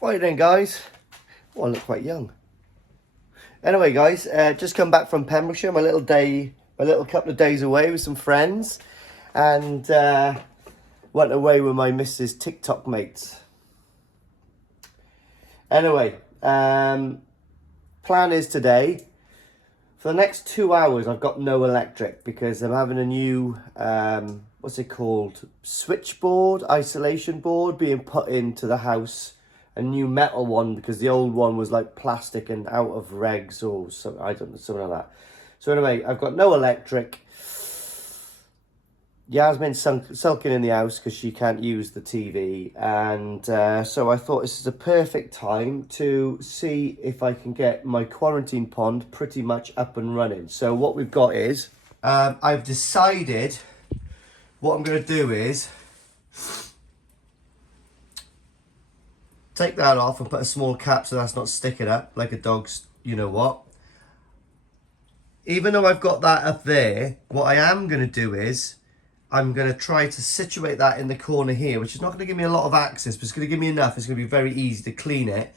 Right then, guys. Oh, I look quite young. Anyway, guys, just come back from Pembrokeshire. My little couple of days away with some friends, and went away with my missus' TikTok mates. Anyway, plan is today, for the next 2 hours, I've got no electric because I'm having a new, what's it called? Switchboard, isolation board being put into the house. A new metal one because the old one was like plastic and out of regs or something, I don't know, something like that. So anyway, I've got no electric. Yasmin's sulking in the house because she can't use the TV, and so I thought this is a perfect time to see if I can get my quarantine pond pretty much up and running. So what we've got is, I've decided what I'm going to do is take that off and put a small cap so that's not sticking up like a dog's you know what. Even though I've got that up there, what I am going to do is I'm going to try to situate that in the corner here, which is not going to give me a lot of access, but it's going to give me enough. It's going to be very easy to clean it.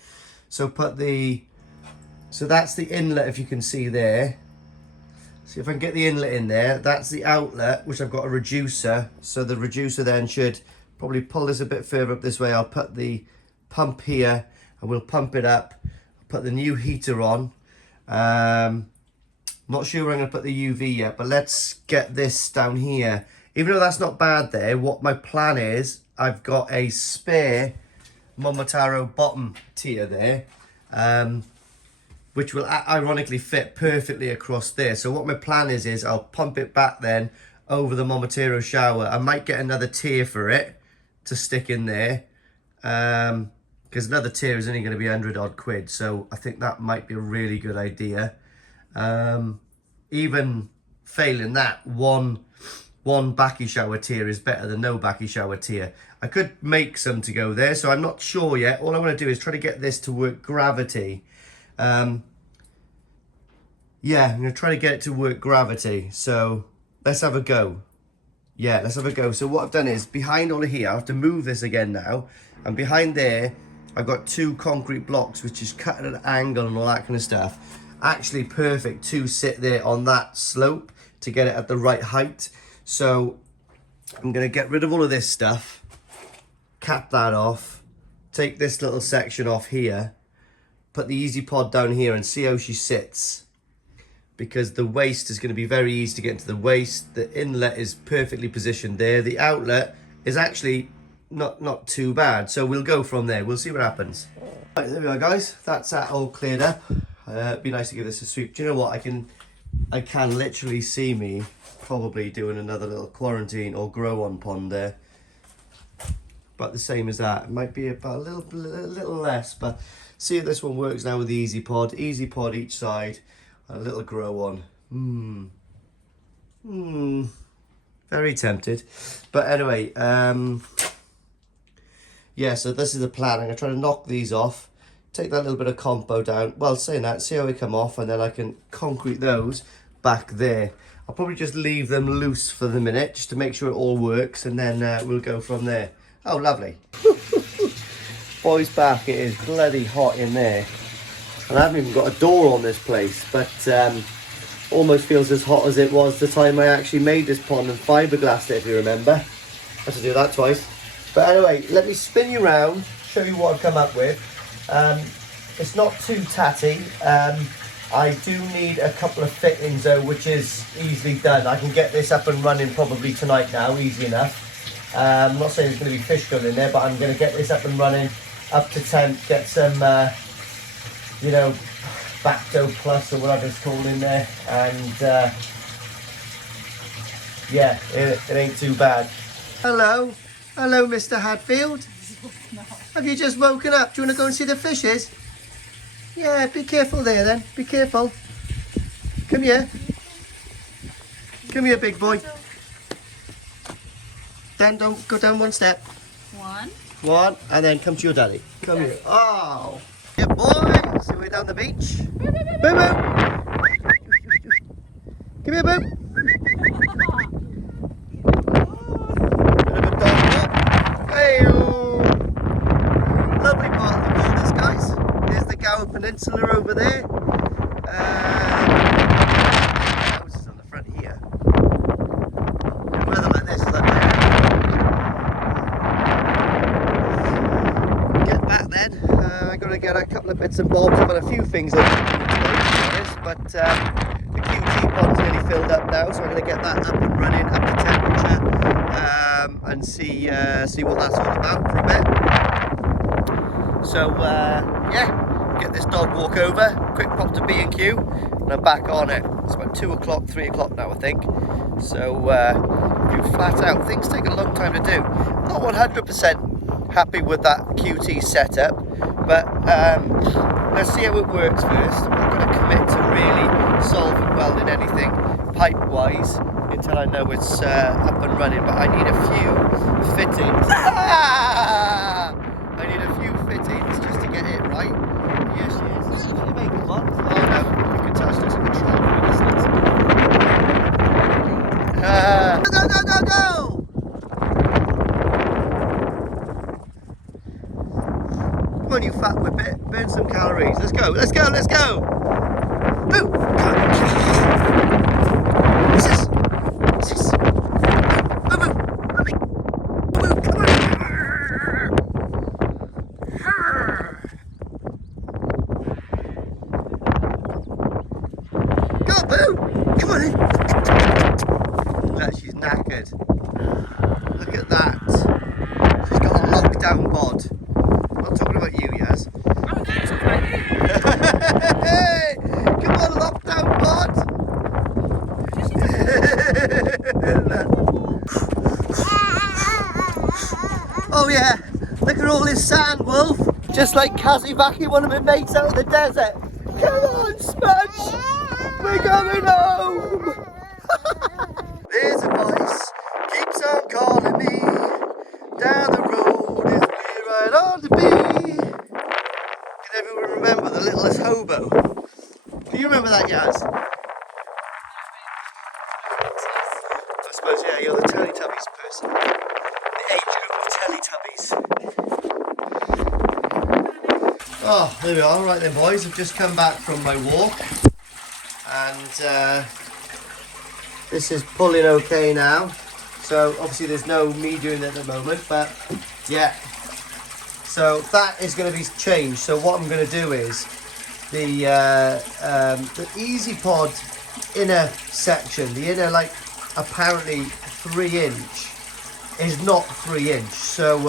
So that's the inlet, if you can see there. See if I can get the inlet in there. That's the outlet, which I've got a reducer. So the reducer then should probably pull this a bit further up this way. I'll put the pump here and we'll pump it up. Put the new heater on. Not sure where I'm going to put the UV yet, but let's get this down here. Even though that's not bad there, what my plan is, I've got a spare Momotaro bottom tier there, which will ironically fit perfectly across there. So what my plan is I'll pump it back then over the Momotaro shower. I might get another tier for it to stick in there, because another tier is only going to be 100 odd quid. So I think that might be a really good idea. Even failing that, one backy shower tier is better than no backy shower tier. I could make some to go there, so I'm not sure yet. All I want to do is try to get this to work gravity. Yeah, I'm going to try to get it to work gravity. So let's have a go. Yeah, let's have a go. So what I've done is, behind all of here, I have to move this again now. And behind there, I've got 2 concrete blocks, which is cut at an angle and all that kind of stuff. Actually perfect to sit there on that slope to get it at the right height. So I'm going to get rid of all of this stuff, cap that off, take this little section off here, put the Easy Pod down here and see how she sits. Because the waste is going to be very easy to get into the waste. The inlet is perfectly positioned there. The outlet is actually not too bad. So we'll go from there. We'll see what happens. Right, there we are, guys. That's that all cleared up. It'd be nice to give this a sweep. Do you know what? I can literally see me probably doing another little quarantine or grow on pond there. But the same as that. It might be about a little less. But see if this one works now with the Easy Pod. Easy Pod each side. A little grow on. Very tempted. But anyway, yeah, so this is the plan. I'm going to try to knock these off. Take that little bit of compo down. Well, saying that, see how they come off, and then I can concrete those back there. I'll probably just leave them loose for the minute, just to make sure it all works, and then we'll go from there. Oh, lovely. Boys back, it is bloody hot in there. And I haven't even got a door on this place, but almost feels as hot as it was the time I actually made this pond and fiberglassed it, if you remember. I have to do that twice. But anyway, let me spin you around, show you what I've come up with. It's not too tatty. I do need a couple of fittings though, which is easily done. I can get this up and running probably tonight now, easy enough. I'm not saying there's going to be fish going in there, but I'm going to get this up and running up to temp, get some, you know, Bacto Plus or whatever it's called in there, and yeah, it ain't too bad. Hello, Mr. Hadfield. Have you just woken up? Do you want to go and see the fishes? Yeah, be careful there then. Be careful. Come here. Come here, big boy. Then don't go down one step. One, and then come to your daddy. Come here. Oh, good boy. So we're down the beach. Boo boo. Come here, boo. Bit of a dog walk. Hey-oh. Lovely part of the world, peninsula over there. Houses on the front here. Weather like this is like get back then. I got to get a couple of bits and bobs. I've got a few things on today, to be honest, but the QT pod's nearly filled up now, so I'm going to get that up and running, up to temperature, and see what that's all about for a bit. So yeah, get this dog walk over, quick pop to B&Q, and I'm back on it. It's about 2 o'clock, 3 o'clock now, I think. So you flat out, things take a long time to do. I'm not 100% happy with that QT setup, but let's see how it works first. I'm not going to commit to really solving welding anything pipe-wise until I know it's up and running, but I need a few fittings. I need a few fittings just to get it right. Yes, yes. This is what you're making, what? Oh no, you can tell it's just a control room, isn't it? Go, go, go, go! Come on, you fat whippet. Burn some calories. Let's go, let's go, let's go! Move! Come on! What's this? What's this? Move, move! Move, come on! Go on, Boo! Come on in! Look, she's knackered. Look at that. She's got a lockdown bod. I'm not talking about you, Yaz. Oh, no, it's talking about you. Hey! Come on, lockdown bod! Oh yeah, look at all this sand, Wolf. Just like Kazibaki, one of my mates out of the desert. Come on, Smudge! We're going home! There's a voice, keeps on calling me. Down the road is where I ought to be. Can everyone remember the littlest hobo? Can you remember that, Yaz? I suppose, yeah, you're the Teletubbies person. The age group of Teletubbies. Oh, there we are. Right then, boys. I've just come back from my walk. And this is pulling okay now. So, obviously, there's no media in it at the moment. But, yeah. So, that is going to be changed. So, what I'm going to do is the Easy Pod inner section, the inner, like, apparently 3-inch is not 3-inch. So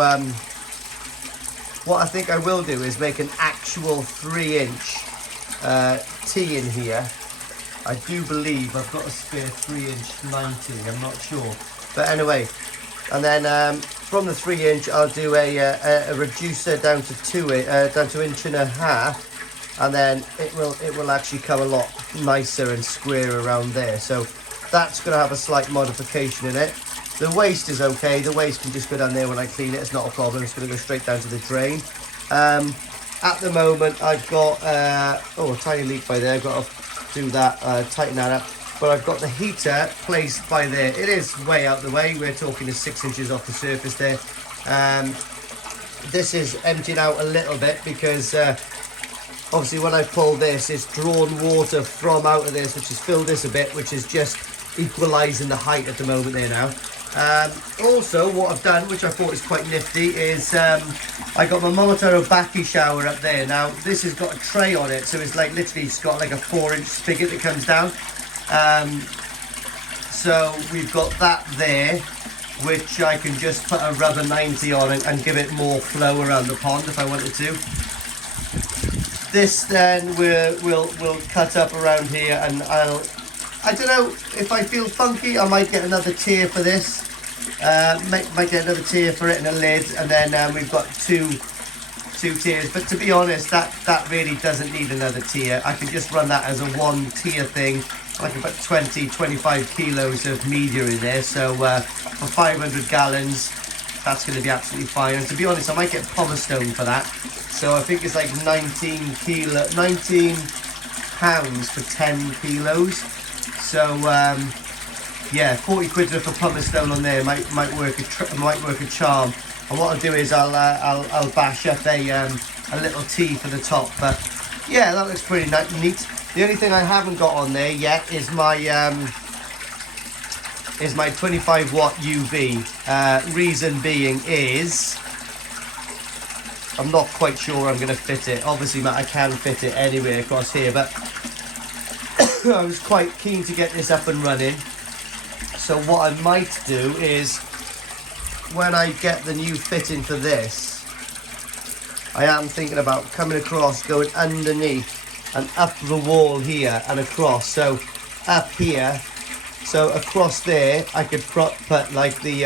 what I think I will do is make an actual 3-inch T in here. I do believe I've got a spare 3-inch 90, I'm not sure, but anyway, and then from the 3-inch I'll do a reducer down to 1.5 inches, and then it will actually come a lot nicer and square around there. So that's going to have a slight modification in it. The waste is okay. The waste can just go down there when I clean it. It's not a problem. It's going to go straight down to the drain. At the moment, I've got a tiny leak by there. I've got to do that, tighten that up. But I've got the heater placed by there. It is way out the way. We're talking 6 inches off the surface there. This is emptying out a little bit because obviously when I pull this, it's drawn water from out of this, which has filled this a bit, which is just equalising the height at the moment there now. Also, what I've done, which I thought is quite nifty, is I got my Momotaro Baki shower up there. Now, this has got a tray on it, so it's like literally it's got like a 4-inch spigot that comes down. So we've got that there, which I can just put a rubber 90 on and give it more flow around the pond if I wanted to. This then we'll cut up around here, and I don't know, if I feel funky I might get another tier for this, might get another tier for it and a lid, and then we've got two tiers. But to be honest, that really doesn't need another tier. I can just run that as a 1-tier thing. I can put 20-25 kilos of media in there, so for 500 gallons that's going to be absolutely fine. And to be honest, I might get pumice stone for that. So I think it's like 19 pounds for 10 kilos. So yeah, 40 quid worth of pumice stone on there might work a charm. And what I'll do is I'll bash up a little T for the top. But yeah, that looks pretty neat. The only thing I haven't got on there yet is my 25 watt UV. Reason being is I'm not quite sure I'm going to fit it. Obviously, I can fit it anywhere across here, but I was quite keen to get this up and running. So what I might do is, when I get the new fitting for this, I am thinking about coming across, going underneath and up the wall here and across. So up here, so across there, I could put like the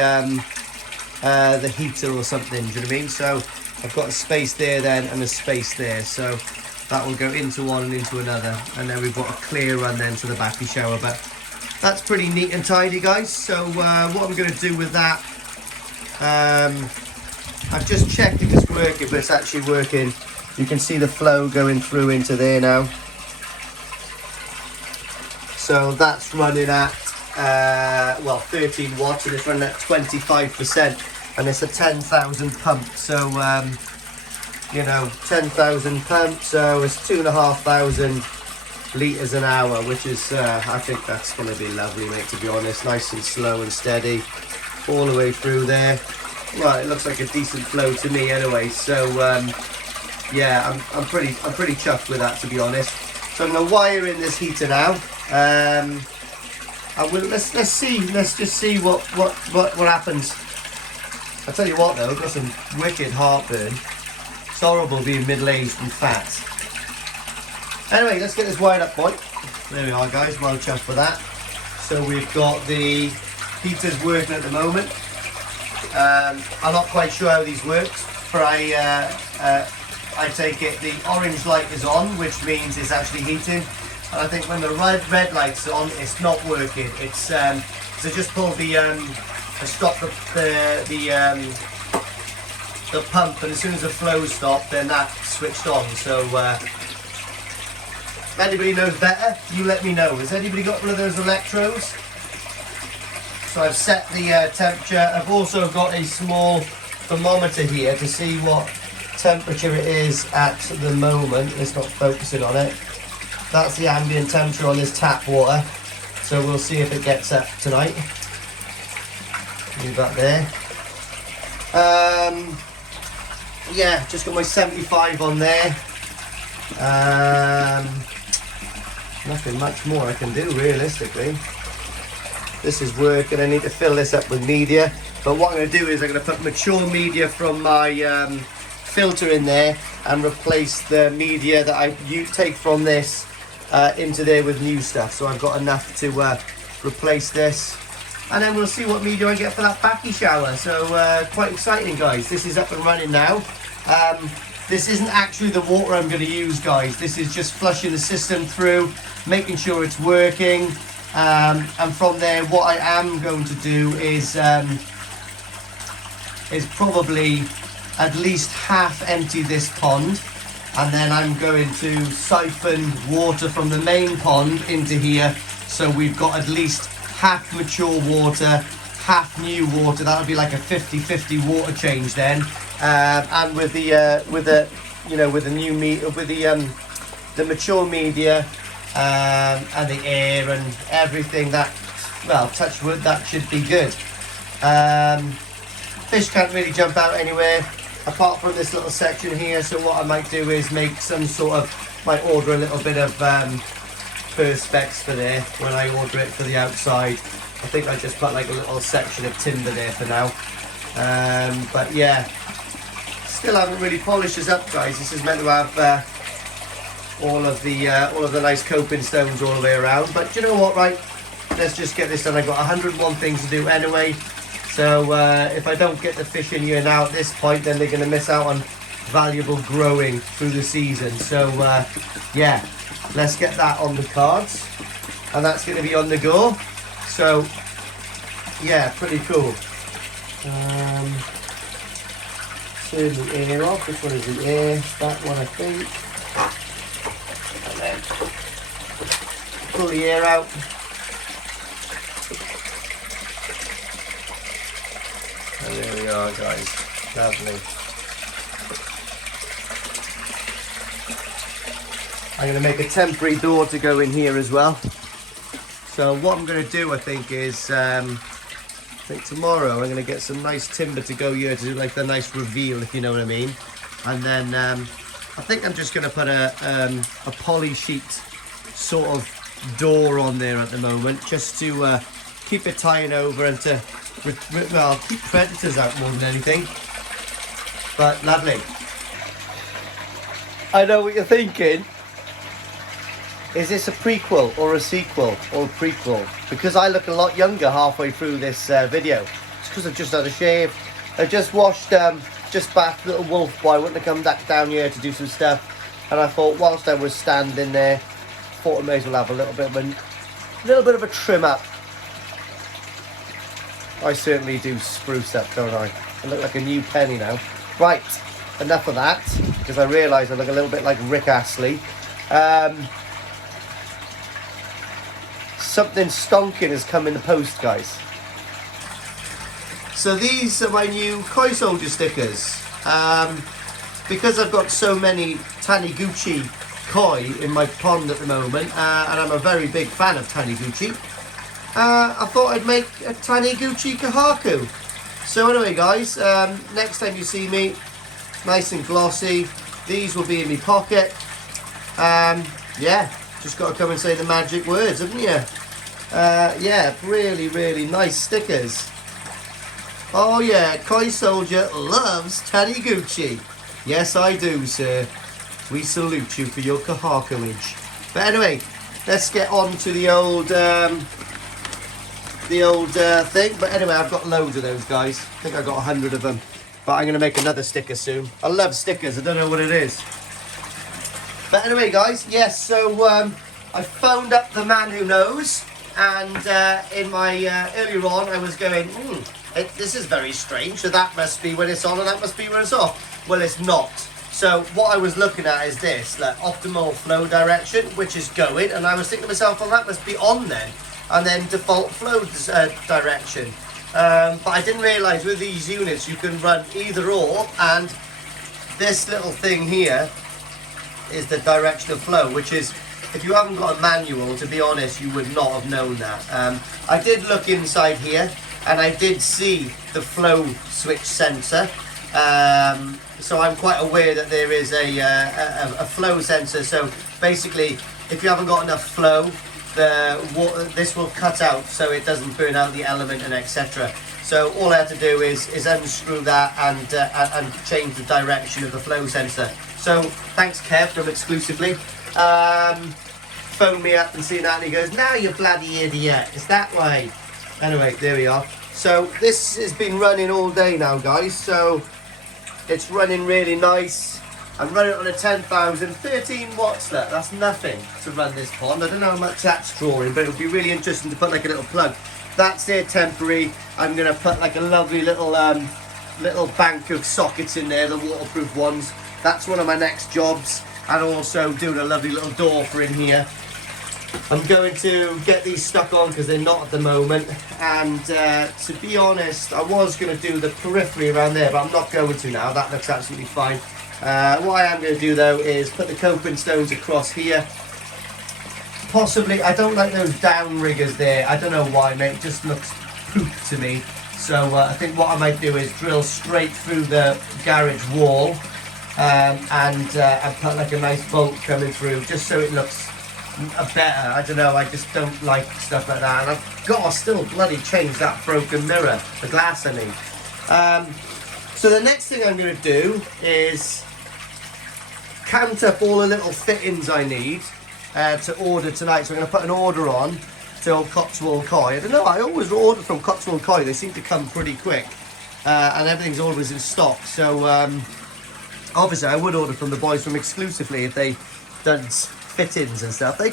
heater or something. Do you know what I mean? So I've got a space there then and a space there. So that will go into one and into another, and then we've got a clear run then to the backy shower. But that's pretty neat and tidy, guys. So what I'm going to do with that, I've just checked if it's working, but it's actually working. You can see the flow going through into there now. So that's running at 13 watts, and it's running at 25%, and it's a 10,000 pump. So 10,000 pump, so it's 2,500 litres an hour, which is I think that's going to be lovely, mate, to be honest. Nice and slow and steady all the way through there. Well, it looks like a decent flow to me anyway. So yeah, I'm pretty chuffed with that, to be honest. So I'm going to wire in this heater now. Let's just see what happens. I'll tell you what though, I've got some wicked heartburn. It's horrible being middle-aged and fat. Anyway, let's get this wired up, boy. There we are, guys, well chuffed with that. So we've got the heaters working at the moment. I'm not quite sure how these work, but I take it the orange light is on, which means it's actually heating. And I think when the red light's on, it's not working. It's so just pull the stop the pump, and as soon as the flow stopped, then that switched on. So if anybody knows better, you let me know. Has anybody got one of those electrodes? So I've set the temperature. I've also got a small thermometer here to see what temperature it is at the moment. It's not focusing on it. That's the ambient temperature on this tap water. So we'll see if it gets up tonight. Leave that there. Yeah, just got my 75 on there. Nothing much more I can do realistically. This is working. I need to fill this up with media. But what I'm going to do is I'm going to put mature media from my filter in there and replace the media that you take from this into there with new stuff. So I've got enough to replace this. And then we'll see what media I get for that backy shower. So quite exciting, guys. This is up and running now. This isn't actually the water I'm going to use, guys. This is just flushing the system through, making sure it's working. And from there, what I am going to do is probably at least half empty this pond, and then I'm going to siphon water from the main pond into here, so we've got at least half mature water, half new water. That'll be like a 50-50 water change then. And with the mature media and the air and everything, that, well, touch wood, that should be good. Fish can't really jump out anywhere apart from this little section here, so what I might do is make some sort of, might order a little bit of perspex for there when I order it for the outside. I think I just put like a little section of timber there for now. But yeah, still haven't really polished this up, guys. This is meant to have all of the nice coping stones all the way around. But do you know what, right? Let's just get this done. I've got 101 things to do anyway. So if I don't get the fish in here now at this point, then they're going to miss out on valuable growing through the season. So yeah, let's get that on the cards. And that's going to be on the go. So yeah, pretty cool. Turn the air off. Which one is the air? That one, I think. And then pull the air out. And there we are, guys. Lovely. I'm going to make a temporary door to go in here as well. So what I'm going to do, I think, is I think tomorrow I'm going to get some nice timber to go here to do like the nice reveal, if you know what I mean. And then I think I'm just going to put a poly sheet sort of door on there at the moment, just to keep it tying over and to, well, keep predators out more than anything. But lovely. I know what you're thinking. Is this a prequel or a sequel or a prequel? Because I look a lot younger halfway through this video. It's because I've just had a shave. I just washed, just bathed little wolf boy. I wouldn't have come back down here to do some stuff. And I thought whilst I was standing there, I thought I may as well have a little bit of a trim up. I certainly do spruce up, don't I? I look like a new penny now. Right, enough of that, because I realise I look a little bit like Rick Astley. Something stonking has come in the post, guys. So these are my new Koi Soldier stickers. Because I've got so many Taniguchi koi in my pond at the moment, and I'm a very big fan of Taniguchi, I thought I'd make a Taniguchi Kahaku. So anyway, guys, next time you see me, nice and glossy, these will be in my pocket. Yeah, just got to come and say the magic words, haven't you? Yeah, really, really nice stickers. Oh yeah, Koi Soldier loves Taniguchi. Yes, I do, sir. We salute you for your kahakuage. But anyway, let's get on to the old thing. But anyway, I've got loads of those, guys. I think I've got 100 of them. But I'm going to make another sticker soon. I love stickers. I don't know what it is. But anyway, guys, yes, so I phoned up the man who knows. And in my earlier on, I was going, this is very strange. So that must be when it's on and that must be when it's off. Well, it's not. So what I was looking at is this, like optimal flow direction, which is going. And I was thinking to myself, well, that must be on then. And then default flow direction. But I didn't realise with these units you can run either or, and this little thing here is the direction of flow, which is, if you haven't got a manual, to be honest, you would not have known that. I did look inside here and I did see the flow switch sensor, so I'm quite aware that there is a flow sensor. So basically, if you haven't got enough flow, this will cut out so it doesn't burn out the element and etc. So all I have to do is unscrew that and change the direction of the flow sensor. So thanks Kev from Exclusively. Phoned me up and seen that and he goes, now you bloody idiot, it's that way. Anyway, there we are. So this has been running all day now, guys, so it's running really nice. I'm running it on a 10,000, 13 watts, look, that's nothing to run this pond. I don't know how much that's drawing, but it would be really interesting to put like a little plug. That's there temporary. I'm going to put like a lovely little bank of sockets in there, the waterproof ones. That's one of my next jobs. And also doing a lovely little door for in here. I'm going to get these stuck on because they're not at the moment. And to be honest, I was going to do the periphery around there, but I'm not going to now. That looks absolutely fine. What I am going to do though is put the coping stones across here. Possibly, I don't like those down riggers there. I don't know why, mate. It just looks poop to me. So I think what I might do is drill straight through the garage wall and put like a nice bolt coming through, just so it looks better. I don't know, I just don't like stuff like that. And I've got to still bloody change that broken mirror, the glass I mean. So the next thing I'm going to do is count up all the little fittings I need to order tonight. So I'm going to put an order on to old Cotswold Koi. I don't know, I always order from Cotswold Koi. They seem to come pretty quick, and everything's always in stock. So obviously I would order from the boys from Exclusively if they done fittings and stuff. They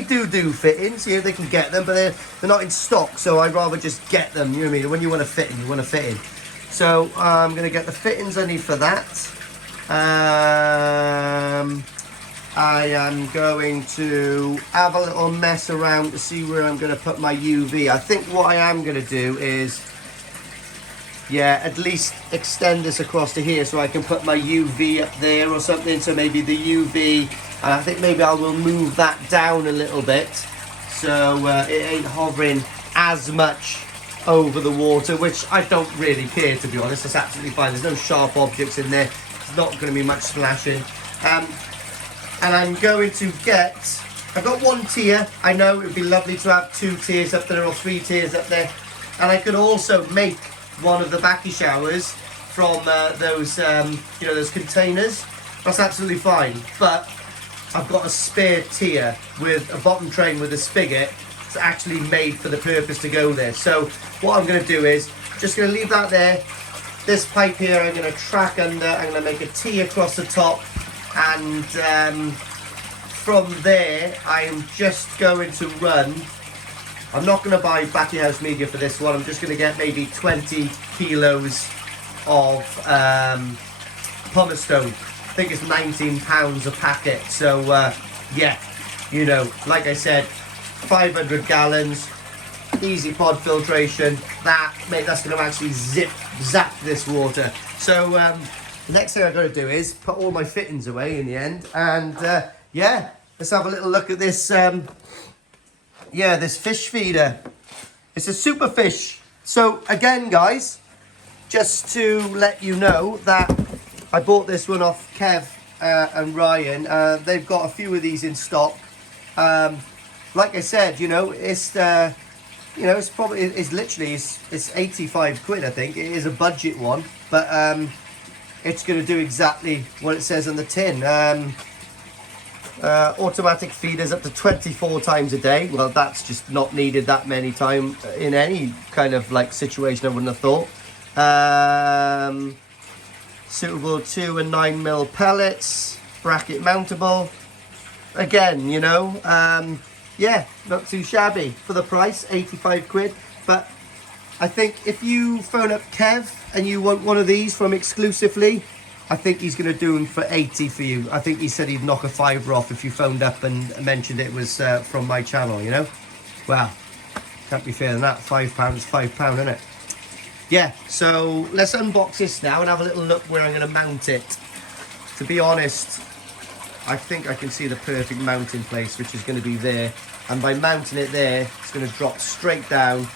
do fittings, you know, they can get them, but they're not in stock. So I'd rather just get them, you know what I mean? When you want a fitting, you want a fitting. So I'm going to get the fittings I need for that. I am going to have a little mess around to see where I'm going to put my UV. I think what I am going to do is yeah, at least extend this across to here so I can put my UV up there or something. So maybe the UV, and I think maybe I will move that down a little bit so it ain't hovering as much over the water, which I don't really care, to be honest. It's absolutely fine. There's no sharp objects in there. There's not going to be much splashing. And I'm going to get, I've got 1 tier. I know it would be lovely to have 2 tiers up there or 3 tiers up there. And I could also make one of the backy showers from those, you know, those containers. That's absolutely fine. But I've got a spare tier with a bottom train with a spigot. It's actually made for the purpose to go there. So what I'm going to do is just going to leave that there. This pipe here I'm going to track under. I'm going to make a T across the top, and from there I'm just going to run. I'm not going to buy Batty House media for this one. I'm just going to get maybe 20 kilos of pumice stone. I think it's £19 a packet. So yeah, you know, like I said, 500 gallons, easy pod filtration. That's going to actually zap this water. So the next thing I've got to do is put all my fittings away in the end, and yeah, let's have a little look at this. Yeah, this fish feeder. It's a super fish. So again, guys, just to let you know that I bought this one off Kev and Ryan. They've got a few of these in stock. Like I said, you know, it's you know, it's literally 85 quid. I think it is a budget one, but it's going to do exactly what it says on the tin. Automatic feeders up to 24 times a day. Well, that's just not needed that many times in any kind of like situation, I wouldn't have thought. Suitable 2 and 9mm pellets, bracket mountable. Again, you know, yeah, not too shabby for the price, 85 quid. But I think if you phone up Kev and you want one of these from exclusively, I think he's going to do them for 80 for you. I think he said he'd knock a £5 off if you phoned up and mentioned it was from my channel, you know. Well, can't be fairer than that. £5 is £5, isn't it? Yeah, so let's unbox this now and have a little look where I'm going to mount it. To be honest, I think I can see the perfect mounting place, which is going to be there. And by mounting it there, it's going to drop straight down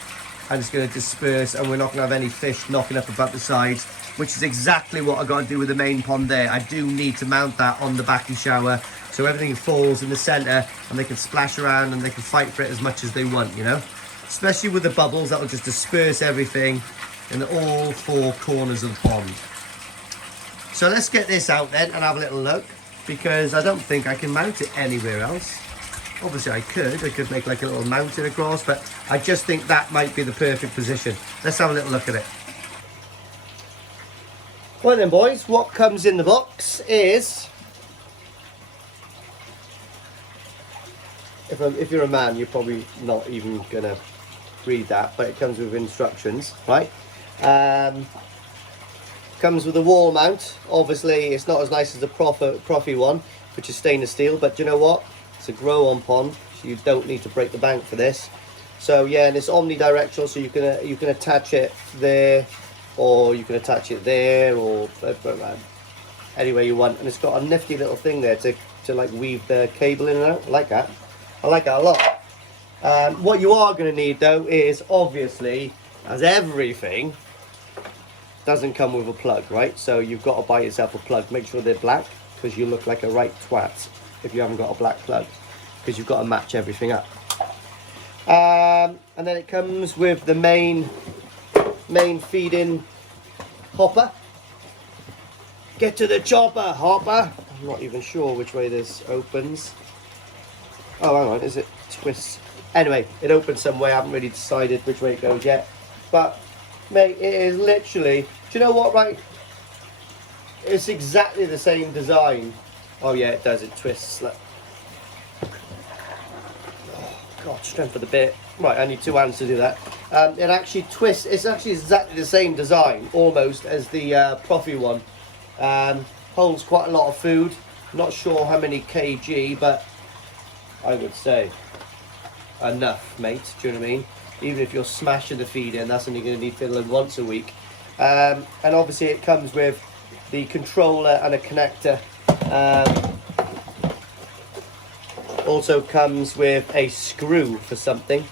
and it's going to disperse, and we're not going to have any fish knocking up about the sides, which is exactly what I got to do with the main pond there. I do need to mount that on the backy shower so everything falls in the centre and they can splash around and they can fight for it as much as they want, you know. Especially with the bubbles, that will just disperse everything in all 4 corners of the pond. So let's get this out then and have a little look, because I don't think I can mount it anywhere else. Obviously I could make like a little mounting across, but I just think that might be the perfect position. Let's have a little look at it. Well then, boys, what comes in the box is, if you're a man, you're probably not even gonna read that, but it comes with instructions, right? Comes with a wall mount. Obviously it's not as nice as the Profi one, which is stainless steel, but you know what, it's a grow on pond, so you don't need to break the bank for this. So yeah, and it's omnidirectional, so you can attach it there, or you can attach it there, or any way you want. And it's got a nifty little thing there to like weave the cable in and out. I like that. I like that a lot. What you are going to need though is, obviously, as everything, doesn't come with a plug, right? So you've got to buy yourself a plug. Make sure they're black, because you look like a right twat if you haven't got a black plug, because you've got to match everything up. And then it comes with the main feeding hopper. Get to the chopper, hopper. I'm not even sure which way this opens. Oh, hang on, is it twists? Anyway, it opens some way. I haven't really decided which way it goes yet. But, mate, it is literally... Do you know what, right? It's exactly the same design. Oh, yeah, it does. It twists. Look. Oh, God, strength of the bit. Right, I need 2 hands to do that. It actually twists. It's actually exactly the same design, almost, as the Profi one. Holds quite a lot of food. Not sure how many kg, but I would say enough, mate. Do you know what I mean? Even if you're smashing the feed in, that's only going to need filling once a week. And obviously it comes with the controller and a connector. Also comes with a screw for something.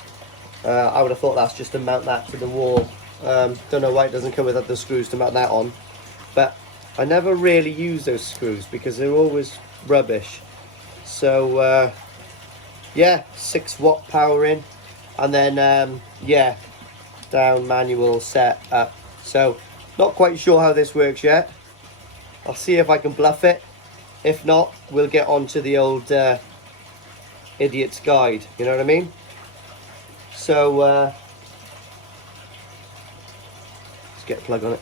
I would have thought that's just to mount that to the wall. Don't know why it doesn't come with other screws to mount that on, but I never really use those screws because they're always rubbish. So yeah, 6-watt power in, and then yeah, down, manual, set up. So not quite sure how this works yet. I'll see if I can bluff it. If not, we'll get on to the old idiot's guide, you know what I mean? So let's get a plug on it.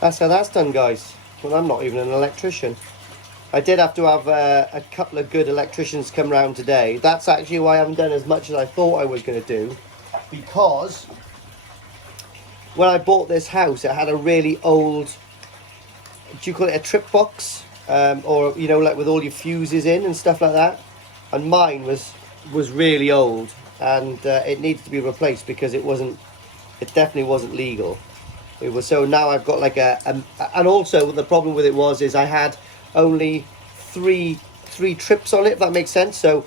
That's how that's done, guys. Well, I'm not even an electrician. I did have to have a couple of good electricians come round today. That's actually why I haven't done as much as I thought I was going to do, because when I bought this house, it had a really old, do you call it a trip box? Or, you know, like with all your fuses in and stuff like that. And mine was really old, and it needs to be replaced because it definitely wasn't legal. It was. So now I've got like and also the problem with it is I had only three trips on it, if that makes sense. So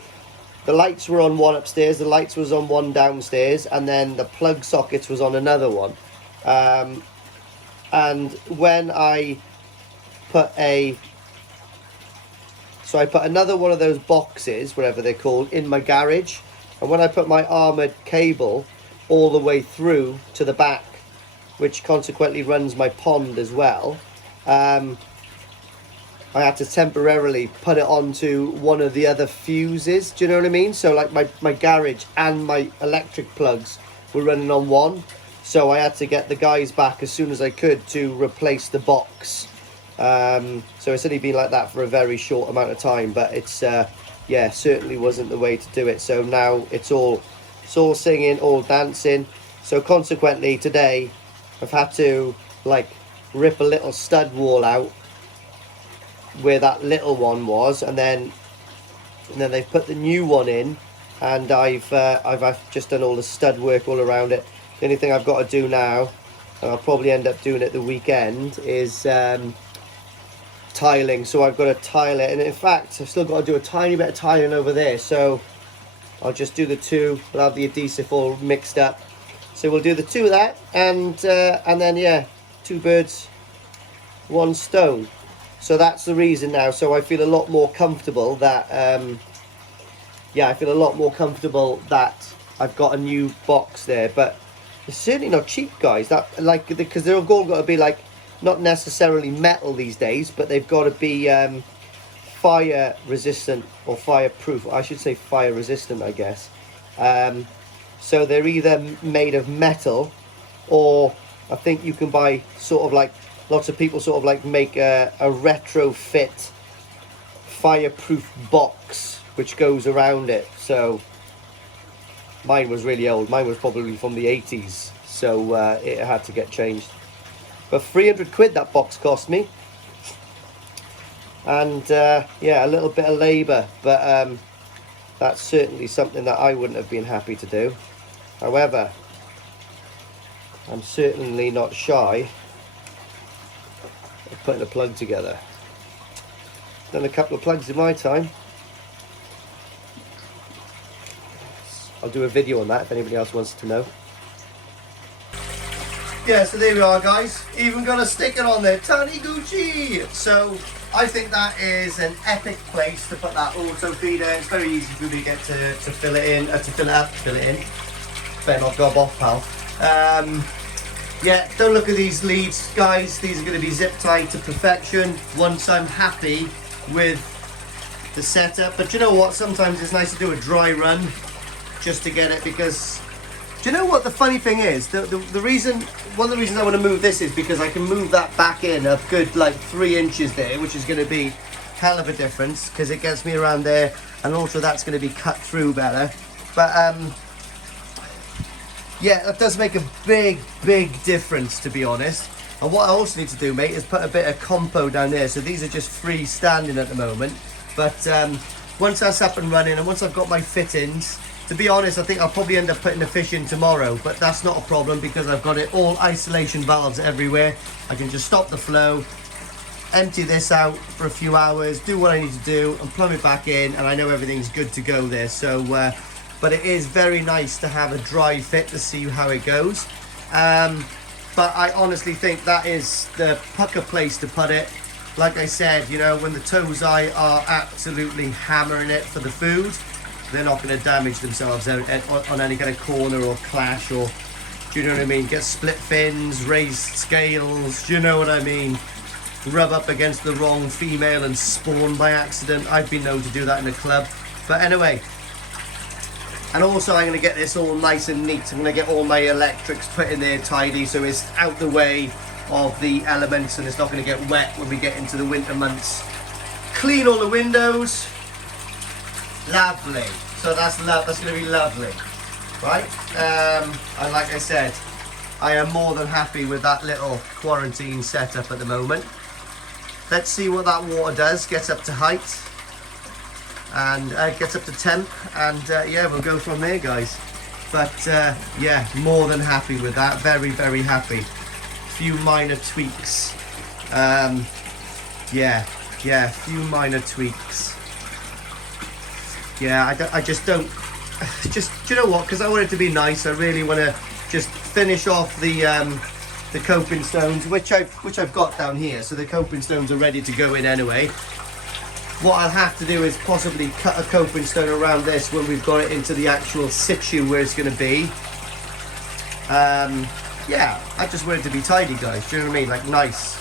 the lights were on one upstairs, the lights was on one downstairs, and then the plug sockets was on another one. And when I put I put another one of those boxes, whatever they're called, in my garage, and when I put my armoured cable all the way through to the back, which consequently runs my pond as well, I had to temporarily put it onto one of the other fuses, do you know what I mean? So like my garage and my electric plugs were running on one, so I had to get the guys back as soon as I could to replace the box. So it's only been like that for a very short amount of time, but it's yeah, certainly wasn't the way to do it. So now it's all singing, all dancing. So consequently today I've had to like rip a little stud wall out where that little one was, and then they've put the new one in, and I've just done all the stud work all around it. The only thing I've got to do now, and I'll probably end up doing it the weekend, is tiling. So I've got to tile it, and in fact I've still got to do a tiny bit of tiling over there, so I'll just do the two. We'll have the adhesive all mixed up, so we'll do the two of that, and then yeah, two birds, one stone. So that's the reason now. So I feel a lot more comfortable that yeah, I feel a lot more comfortable that I've got a new box there. But it's certainly not cheap, guys. That, like, because they're all got to be like not necessarily metal these days, but they've got to be fire resistant or fireproof. I should say fire resistant, I guess. So they're either made of metal, or I think you can buy sort of like, lots of people sort of like make a retrofit fireproof box which goes around it. So mine was really old. Mine was probably from the 80s, so it had to get changed. But 300 quid that box cost me, and yeah, a little bit of labour, but that's certainly something that I wouldn't have been happy to do. However, I'm certainly not shy of putting a plug together. Done a couple of plugs in my time. I'll do a video on that if anybody else wants to know. Yeah, so there we are, guys. Even got a sticker on there, Taniguchi. So I think that is an epic place to put that auto feeder. It's very easy for me to get to fill it in, fill it in. Better not gob off, pal. Yeah, don't look at these leads, guys. These are going to be zip tied to perfection once I'm happy with the setup. But you know what? Sometimes it's nice to do a dry run just to get it, because do you know what the funny thing is? One of the reasons I want to move this is because I can move that back in a good like 3 inches there, which is going to be hell of a difference because it gets me around there, and also that's going to be cut through better. But yeah, that does make a big difference, to be honest. And what I also need to do, mate, is put a bit of compo down there. So these are just freestanding at the moment. But once that's up and running, and once I've got my fittings, to be honest, I think I'll probably end up putting the fish in tomorrow. But that's not a problem because I've got it all isolation valves everywhere. I can just stop the flow, empty this out for a few hours, do what I need to do, and plumb it back in, and I know everything's good to go there. So, but it is very nice to have a dry fit to see how it goes. But I honestly think that is the pucker place to put it. Like I said, you know, when the Tozai are absolutely hammering it for the food, they're not going to damage themselves on any kind of corner or clash, or, do you know what I mean? Get split fins, raised scales, do you know what I mean? Rub up against the wrong female and spawn by accident. I've been known to do that in a club. But anyway, and also I'm going to get this all nice and neat. I'm going to get all my electrics put in there tidy so it's out the way of the elements and it's not going to get wet when we get into the winter months. Clean all the windows. Lovely. So that's going to be lovely. Right? And like I said, I am more than happy with that little quarantine setup at the moment. Let's see what that water does. Gets up to height. And gets up to temp, and yeah, we'll go from there, guys. But yeah, more than happy with that. Very happy. Few minor tweaks. Yeah, few minor tweaks. Yeah, I just don't. Just, do you know what? Because I want it to be nice. I really want to just finish off the coping stones, which I've got down here. So the coping stones are ready to go in anyway. What I'll have to do is possibly cut a coping stone around this when we've got it into the actual situ where it's going to be. Yeah, I just want it to be tidy, guys. Do you know what I mean? Like, nice.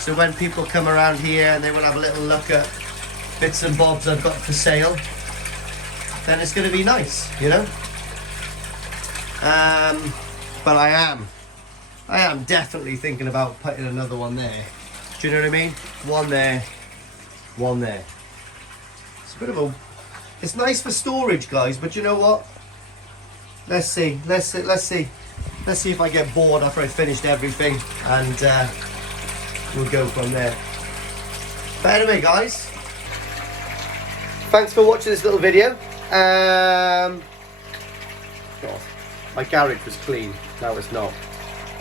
So when people come around here and they will have a little look at bits and bobs I've got for sale, then it's going to be nice, you know? But I am definitely thinking about putting another one there. Do you know what I mean? One there, one there. It's a bit of a, it's nice for storage, guys, but you know what? Let's see if I get bored after I've finished everything, and we'll go from there. But anyway, guys, thanks for watching this little video. God, my garage was clean, now it's not.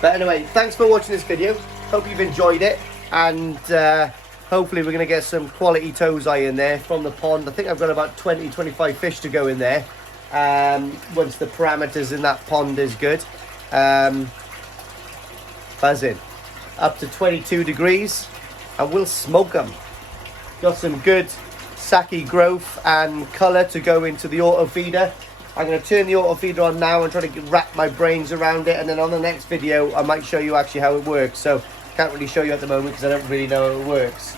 But anyway, thanks for watching this video. Hope you've enjoyed it, and hopefully we're going to get some quality Tozai in there from the pond. I think I've got about 20-25 fish to go in there once the parameters in that pond is good. Buzzing up to 22 degrees, and we'll smoke them. Got some good sake growth and colour to go into the auto feeder. I'm going to turn the auto feeder on now and try to wrap my brains around it, and then on the next video I might show you actually how it works. So can't really show you at the moment because I don't really know how it works.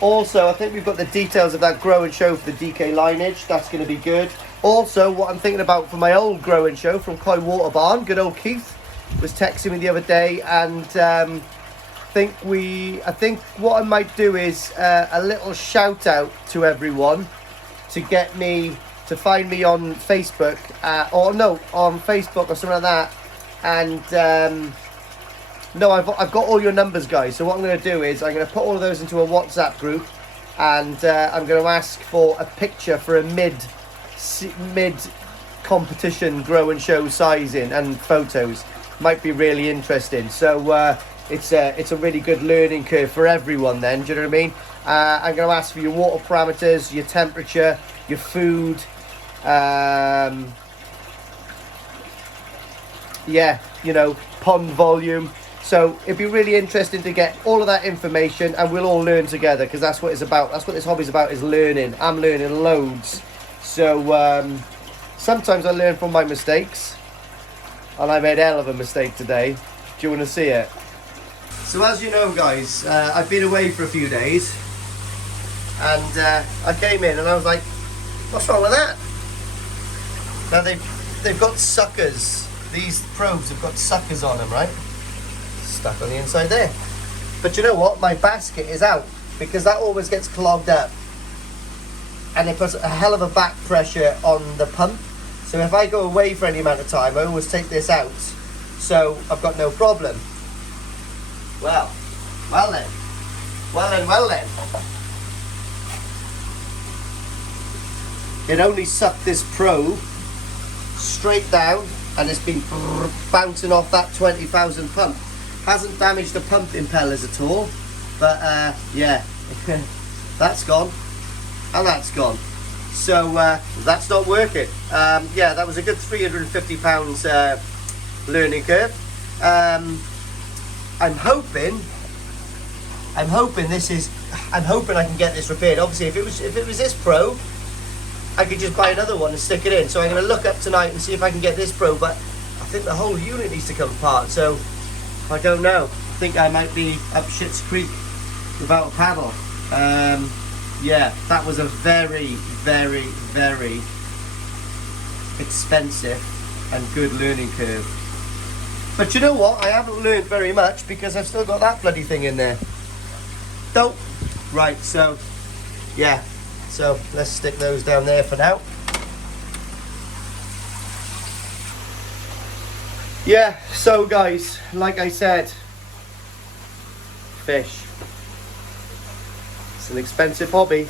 Also, I think we've got the details of that grow and show for the DK lineage. That's going to be good. Also, what I'm thinking about for my old grow and show from Koi Water Barn, good old Keith was texting me the other day, and I think what I might do is a little shout out to everyone to get me to find me on Facebook, on Facebook or something like that. And no, I've got all your numbers, guys. So what I'm going to do is I'm going to put all of those into a WhatsApp group, and I'm going to ask for a picture for a mid competition grow and show sizing and photos. Might be really interesting. So it's a really good learning curve for everyone then, do you know what I mean? I'm going to ask for your water parameters, your temperature, your food, yeah, you know, pond volume. So it'd be really interesting to get all of that information, and we'll all learn together, because that's what it's about. That's what this hobby's about, is learning. I'm learning loads. So sometimes I learn from my mistakes, and I made a hell of a mistake today. Do you want to see it? So as you know, guys, I've been away for a few days, and I came in and I was like, what's wrong with that? Now they've got suckers. These probes have got suckers on them, right? Stuck on the inside there. But you know what? My basket is out, because that always gets clogged up, and it puts a hell of a back pressure on the pump. So if I go away for any amount of time, I always take this out. So I've got no problem. Well then. It only sucked this probe straight down and it's been bouncing off that 20,000 pump. Hasn't damaged the pump impellers at all, but yeah, that's gone and that's gone. So that's not working. Yeah, that was a good £350 learning curve. I'm hoping I can get this repaired. Obviously, if it was this probe, I could just buy another one and stick it in. So I'm going to look up tonight and see if I can get this probe, but I think the whole unit needs to come apart, so I don't know. I think I might be up Shit's Creek without a paddle. Yeah, that was a very, very, very expensive and good learning curve. But you know what? I haven't learned very much because I've still got that bloody thing in there. Dope. Right, so yeah. So let's stick those down there for now. Yeah, so guys, like I said, fish. It's an expensive hobby,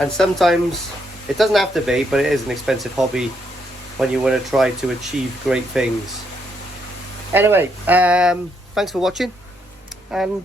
and sometimes it doesn't have to be, but it is an expensive hobby when you want to try to achieve great things. Anyway, thanks for watching, and